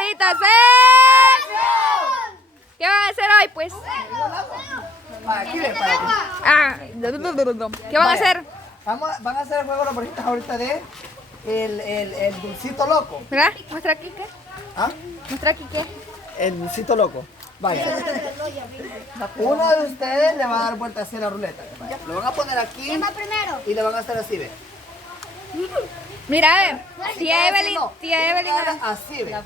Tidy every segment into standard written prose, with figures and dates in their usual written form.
favoritas. ¿Qué van a hacer hoy, pues? ¿Qué van a hacer? Van a hacer el juego de los borritas ahorita de el dulcito loco. Mira, muestra aquí qué. ¿Ah? Muestra aquí qué. El dulcito loco. Vaya. Uno de ustedes le va a dar vuelta hacia la ruleta. Vaya. Lo van a poner aquí y le van a hacer así, ve. Mira, tía Evelyn, Así, ve.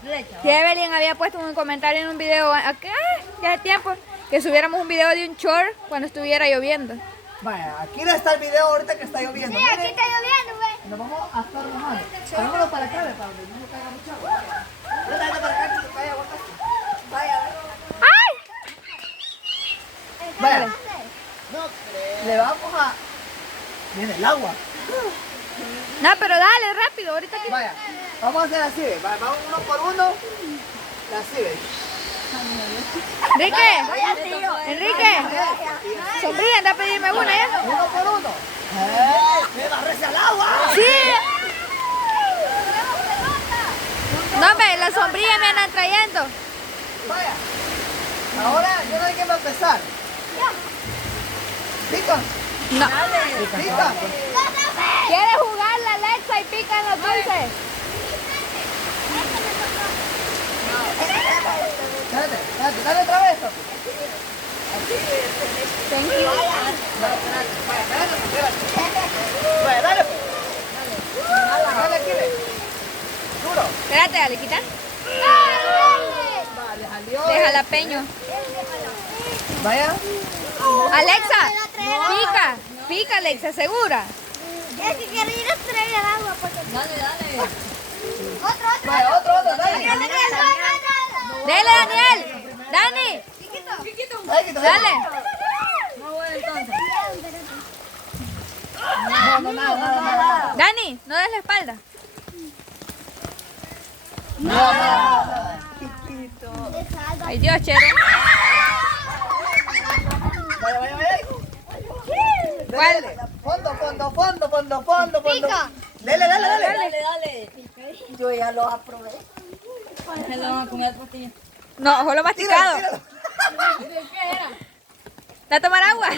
tía Evelyn había puesto un comentario en un video acá, ya hace tiempo, que subiéramos un video de un short cuando estuviera lloviendo. Vaya, aquí está el video ahorita que está lloviendo. Sí, aquí está lloviendo, güey. Nos vamos a estar mojando. Vámonos para acá, ve, para que no nos caiga mucha agua. Vaya para acá, que se caiga agua. Vaya, ¡Ay! vaya. Le vamos a... Viene el agua. No, pero dale, rápido, ahorita aquí. Vaya, vamos a hacer así, ve. Vamos uno por uno. Así, ve. Enrique, sonríe, anda a pedirme una, ¿ya? Uno por uno. ¡Me barrese al agua! ¡Sí! No, ve, la sombrilla me andan trayendo. Vaya. Ahora yo no sé quién va a empezar. Pica. No. Pica. ¿Quieres jugar la Alexa y pican los dulces? Espérate, dale otra vez. Papi. Thank you. Vaya, dale. Dale aquí, ve. Duro. Espérate, dale, quita. Vale, salió. De jalapeño. Vaya. Alexa, pica Alexa, ¿segura? Es que quería ir a traer el agua porque... Dale. Otro. Vaya, otro, dale. Dale, Daniel. Dani, dale. No. Dani, no des la espalda. Ay, Dios, Chero. Vaya. ¿Cuál? Dale. Fondo. Pica. Dale. Yo ya lo aprobé. No, solo masticado. Tíralo. ¿A tomar agua?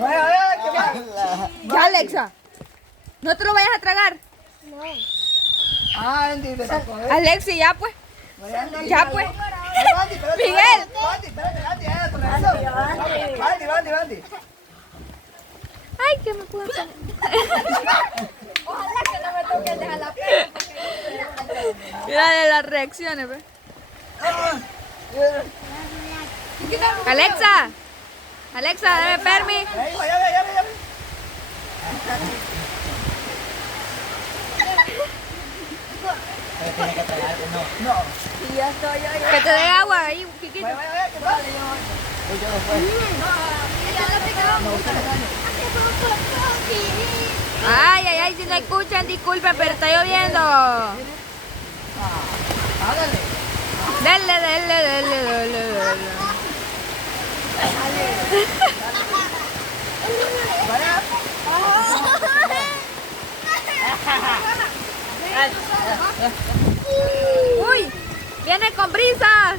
Vaya, ¿qué más? Ya, Alexa. No te lo vayas a tragar. Ah, Andy, le tocó, ¿eh? Alexi, ya pues. Vaya, Andy. Ya pues. Andy, espérate, Miguel. Andy, espérate, ya, tu Andy. Ay, que me puedo hacer. Ojalá que no me toque el de jalapeño. Mira de las reacciones, ¿ves? Alexa, dame permi. Ya ve. No. Que te dé agua ahí, Kikito. Vaya, ¿qué más? Ay, si no escuchan, disculpen, pero está lloviendo. Hágale. Dale. Vaya. Uy, viene con brisa.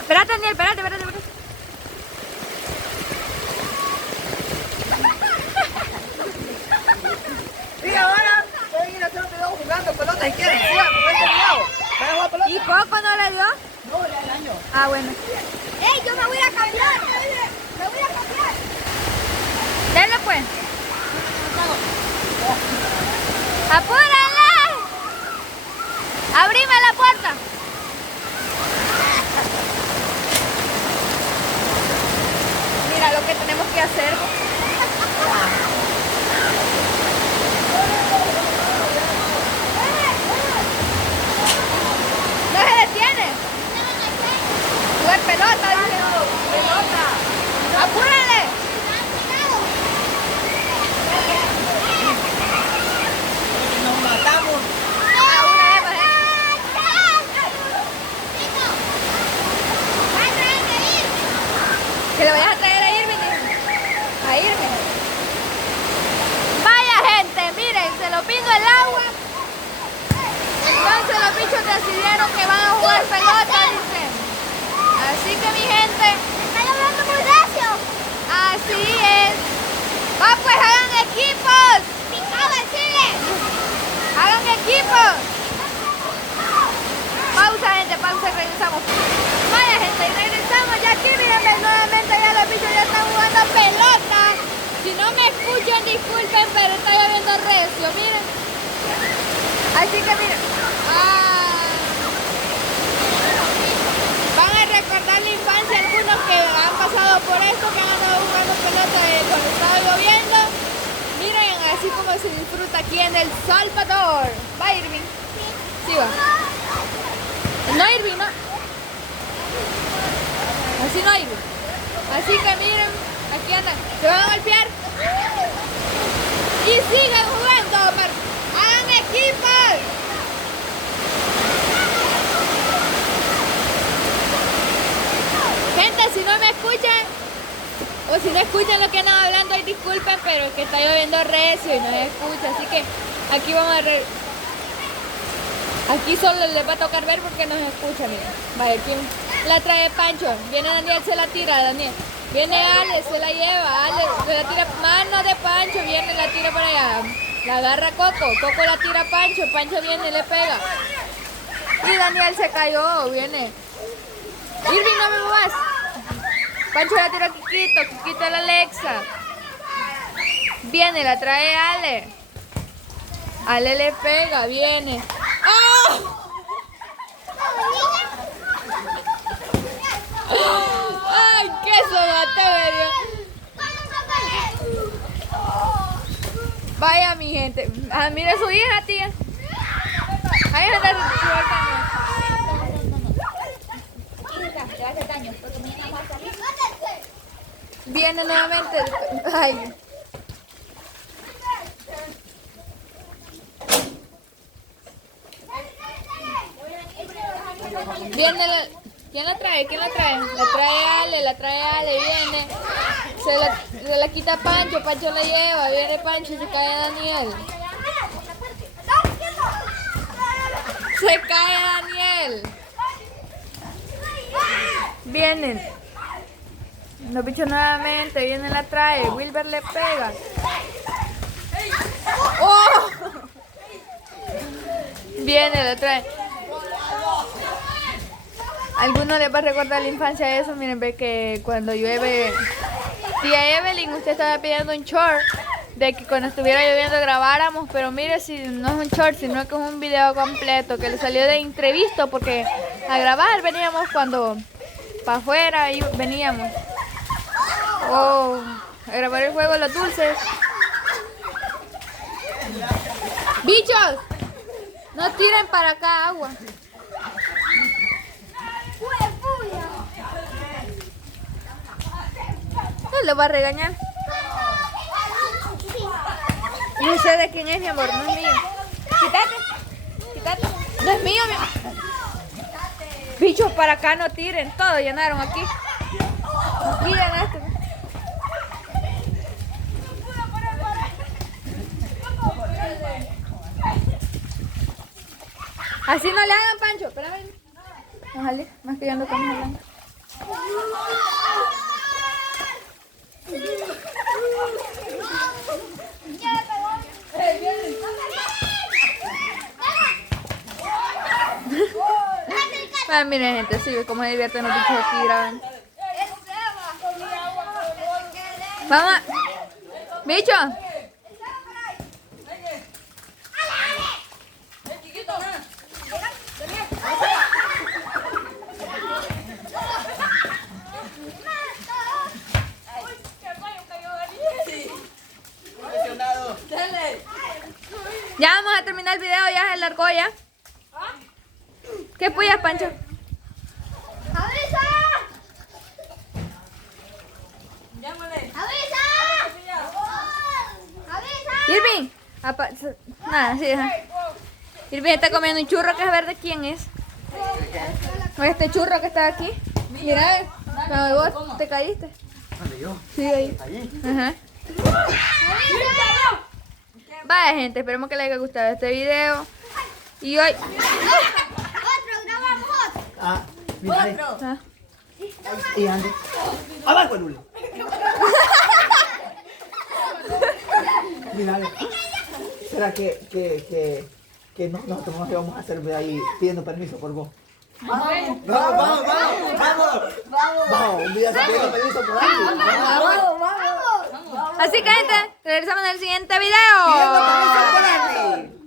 Espérate, Daniel, espérate. Y ahora pueden ir a hacer un video jugando pelota si quieren. Sigan, jueguen el video. ¿Pueden jugar pelota? ¿Y Coco no le dio? No, ya el año. Ah, bueno. ¡Ey, yo me voy a cambiar! Dale pues. ¡Apúrale! ¡Abrime la puerta! Mira lo que tenemos que hacer. No se detiene. Jugar pelota, dice. Pelota. ¡Apúrale! dijeron que van a jugar pelota, dicen. Así que mi gente, Está lloviendo muy recio. así es. Va, pues hagan equipos. Picado el chile. Hagan equipos. Pausa, gente, pausa y regresamos. Vaya, gente, y regresamos. Ya aquí, mírenme, nuevamente ya los bichos ya están jugando pelota. Si no me escuchan, disculpen, pero está lloviendo recio, miren. Así que miren. Van a recordar la infancia algunos que han pasado por esto, que han andado jugando pelota cuando estaba lloviendo. Miren, así como se disfruta aquí en El Salvador. ¿Va, Irving? Sí, va. No, Irving, no. Así no, Irving. Así que miren, aquí andan. Se van a golpear. Y sigan jugando, Omar. ¡Hagan equipos! Gente, si no me escuchan, o si no escuchan lo que andan hablando, ahí disculpen, pero es que está lloviendo recio y no se escucha. Así que aquí vamos a... Aquí solo les va a tocar ver porque no se escucha, miren. Vaya, ¿quién la trae? Pancho. Viene Daniel, se la tira, Daniel. Viene Ale, se la lleva. Ale, se la tira, mano de Pancho, viene, la tira para allá. La agarra Coco, Coco la tira a Pancho, Pancho viene y le pega. Y Daniel se cayó, viene. Irving, no me muevas. Pancho la tira a Kikito, Kikito a la Alexa. Viene, la trae Ale. Ale le pega, viene. ¡Oh! ¡Ay, qué sobaterio! Vaya, mi gente. Ah, mira su hija, tía. Ahí está su hija. Viene nuevamente. Ay. Viene la... ¿Quién la trae? ¿Quién la trae? La trae Ale, viene. Se la quita Pancho, Pancho la lleva, viene Pancho y se cae Daniel. Se cae Daniel. Vienen. Los bichos nuevamente, viene la trae, Wilber le pega. ¡Oh! Viene, la trae. Algunos les va a recordar la infancia eso, miren, ve que cuando llueve, tía Evelyn, usted estaba pidiendo un short, de que cuando estuviera lloviendo grabáramos, pero mire, si no es un short, sino que es un video completo, que le salió de imprevisto, porque a grabar veníamos cuando, para afuera, y veníamos, a grabar el juego de los dulces. ¡Bichos! No tiren para acá agua. Él lo va a regañar. No sé de quién es, mi amor, no es mío. Quítate, quítate. No es mío, mi amor. Bichos, para acá no tiren. Todo llenaron aquí. Aquí llenaste. Así no le hagan, Pancho. Espérame. Ojalá, más que yo ando con hablando. Ah, miren, gente, sí, cómo se divierten los bichos aquí grabando. Vamos a... ¡Bicho! Ya vamos a terminar el video, ya se largó ya. ¿Qué puyas, Pancho? ¡Avisa! Llámale. ¡Avisa! ¡Avisa! Irving. Nada, sí, deja. Irving está comiendo un churro que es ver de quién es. Este churro que está aquí. Mira, cuando vos te caíste. ¿Dónde yo? Sí, ahí. Ahí. Ajá. Vaya, gente, esperemos que les haya gustado este video. Y hoy... Otro, Ah, mira ahí. Ah. Y Andy. Abajo el Lule. Mira, Ale. ¿Será que nosotros nos íbamos a hacer de ahí pidiendo permiso por vos? Vamos. Vamos, un día se pidiendo permiso por Andy. Así que gente, regresamos en el siguiente Pidiendo video. permiso por Andy.